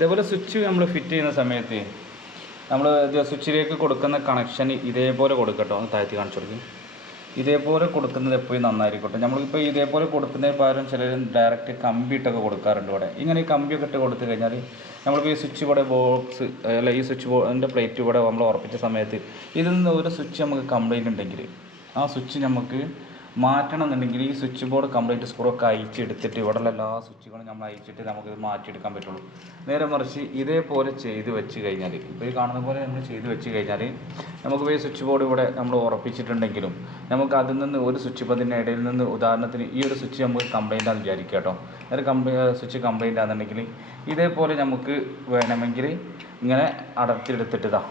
ഇതേപോലെ സ്വിച്ച് നമ്മൾ ഫിറ്റ് ചെയ്യുന്ന സമയത്ത് നമ്മൾ സ്വിച്ചിലേക്ക് കൊടുക്കുന്ന കണക്ഷൻ ഇതേപോലെ കൊടുക്കട്ടോ. ഒന്ന് താഴ്ത്തി കാണിച്ചു കൊടുക്കും. ഇതേപോലെ കൊടുക്കുന്നത് എപ്പോഴും നന്നായിരിക്കട്ടെ. നമ്മളിപ്പോൾ ഇതേപോലെ കൊടുക്കുന്നതിന് പകരം ചിലർ ഡയറക്റ്റ് കമ്പി ഇട്ടൊക്കെ കൊടുക്കാറുണ്ട് ഇവിടെ. ഇങ്ങനെ ഈ കമ്പിയൊക്കെ ഇട്ട് കൊടുത്തു കഴിഞ്ഞാൽ നമ്മളിപ്പോൾ ഈ സ്വിച്ച് ഇവിടെ ബോക്സ് അല്ല ഈ സ്വിച്ച് ബോർഡിന്റെ പ്ലേറ്റ് ഇവിടെ നമ്മൾ ഉറപ്പിച്ച സമയത്ത് ഇതിൽ നിന്ന് ഒരു സ്വിച്ച് നമുക്ക് കംപ്ലൈന്റ് ഉണ്ടെങ്കിൽ ആ സ്വിച്ച് നമുക്ക് മാറ്റണം എന്നുണ്ടെങ്കിൽ ഈ സ്വിച്ച് ബോർഡ് കംപ്ലീറ്റ് സ്ക്രൂയൊക്കെ അയച്ചെടുത്തിട്ട് ഇവിടെയുള്ള എല്ലാ സ്വിച്ചുകളും നമ്മൾ അയച്ചിട്ട് നമുക്കിത് മാറ്റിയെടുക്കാൻ പറ്റുള്ളൂ. നേരെ മറിച്ച് ഇതേപോലെ ചെയ്ത് വെച്ച് കഴിഞ്ഞാൽ ഇപ്പോൾ ഈ കാണുന്ന പോലെ നമ്മൾ ചെയ്ത് വെച്ച് കഴിഞ്ഞാൽ നമുക്ക് ഈ സ്വിച്ച് ബോർഡ് ഇവിടെ നമ്മൾ ഉറപ്പിച്ചിട്ടുണ്ടെങ്കിലും നമുക്ക് അതിൽ നിന്ന് ഒരു സ്വിച്ച് പതിന്റെ ഇടയിൽ നിന്ന് ഉദാഹരണത്തിന് ഈ ഒരു സ്വിച്ച് നമുക്ക് കംപ്ലൈന്റ് ആണെന്ന് വിചാരിക്കുക കേട്ടോ. ഒരു കംപ്ലൈ സ്വിച്ച് കംപ്ലൈന്റ് ആണെന്നുണ്ടെങ്കിൽ ഇതേപോലെ നമുക്ക് വേണമെങ്കിൽ ഇങ്ങനെ അടർത്തിയെടുത്തിട്ട് ഇതാ.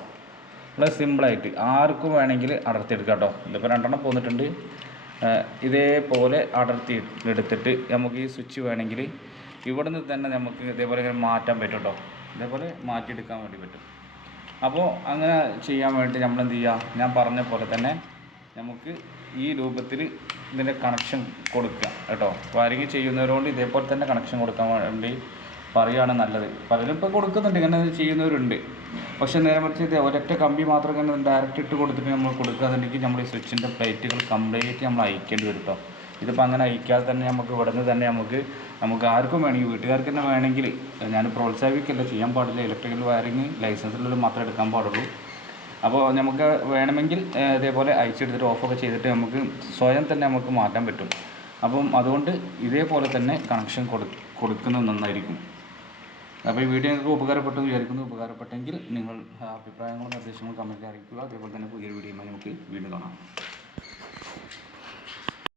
നമ്മൾ സിമ്പിളായിട്ട് ആർക്കും വേണമെങ്കിൽ അടർത്തിയെടുക്കാം കേട്ടോ. ഇതിപ്പോൾ രണ്ടെണ്ണം പോന്നിട്ടുണ്ട്. ഇതേപോലെ അടർത്തി എടുത്തിട്ട് നമുക്ക് ഈ സ്വിച്ച് വേണമെങ്കിൽ ഇവിടെ നിന്ന് തന്നെ നമുക്ക് ഇതേപോലെ ഇങ്ങനെ മാറ്റാൻ പറ്റും കേട്ടോ. ഇതേപോലെ മാറ്റിയെടുക്കാൻ വേണ്ടി പറ്റും. അപ്പോൾ അങ്ങനെ ചെയ്യാൻ വേണ്ടി നമ്മൾ എന്ത് ചെയ്യുക? ഞാൻ പറഞ്ഞ പോലെ തന്നെ നമുക്ക് ഈ രൂപത്തിൽ ഇതിന്റെ കണക്ഷൻ കൊടുക്കുക കേട്ടോ. വയറിങ് ചെയ്യുന്നവരോട് ഇതേപോലെ തന്നെ കണക്ഷൻ കൊടുക്കാൻ വേണ്ടി പറയുകയാണ് നല്ലത്. പലരും ഇപ്പോൾ കൊടുക്കുന്നുണ്ട് ഇങ്ങനെ ചെയ്യുന്നവരുണ്ട്. പക്ഷേ നേരെ മറിച്ച് ഇത് ഒരൊറ്റ കമ്പി മാത്രം ഇങ്ങനെ ഡയറക്റ്റ് ഇട്ട് കൊടുത്തിട്ട് നമ്മൾ കൊടുക്കുകയാണെന്നുണ്ടെങ്കിൽ നമ്മൾ ഈ സ്വിച്ചിന്റെ പ്ലേറ്റുകൾ കംപ്ലീറ്റ് നമ്മൾ അയക്കേണ്ടി വരും കേട്ടോ ഇതിപ്പോൾ അങ്ങനെ അയക്കാതെ തന്നെ നമുക്ക് ഇവിടുന്ന് തന്നെ നമുക്ക് നമുക്ക് ആർക്കും വേണമെങ്കിൽ വീട്ടുകാർക്ക് തന്നെ വേണമെങ്കിൽ ഞാൻ പ്രോത്സാഹിപ്പിക്കില്ല ചെയ്യാൻ പാടില്ല. ഇലക്ട്രിക്കൽ വയറിങ് ലൈസൻസിലുള്ള മാത്രമേ എടുക്കാൻ പാടുള്ളൂ. അപ്പോൾ നമുക്ക് വേണമെങ്കിൽ ഇതേപോലെ അയച്ചെടുത്തിട്ട് ഓഫൊക്കെ ചെയ്തിട്ട് നമുക്ക് സ്വയം തന്നെ നമുക്ക് മാറ്റാൻ പറ്റും. അപ്പം അതുകൊണ്ട് ഇതേപോലെ തന്നെ കണക്ഷൻ കൊടു കൊടുക്കുന്നത് നന്നായിരിക്കും. അപ്പോൾ ഈ വീഡിയോ നിങ്ങൾക്ക് ഉപകാരപ്പെട്ടു വിചാരിക്കുന്നു. ഉപകാരപ്പെട്ടെങ്കിൽ നിങ്ങൾ അഭിപ്രായങ്ങളും നിർദ്ദേശങ്ങളും കമന്റിൽ അറിയിക്കുക. അതേപോലെ തന്നെ പുതിയൊരു വീഡിയോയുമായി നമുക്ക് വീണ്ടും കാണാം.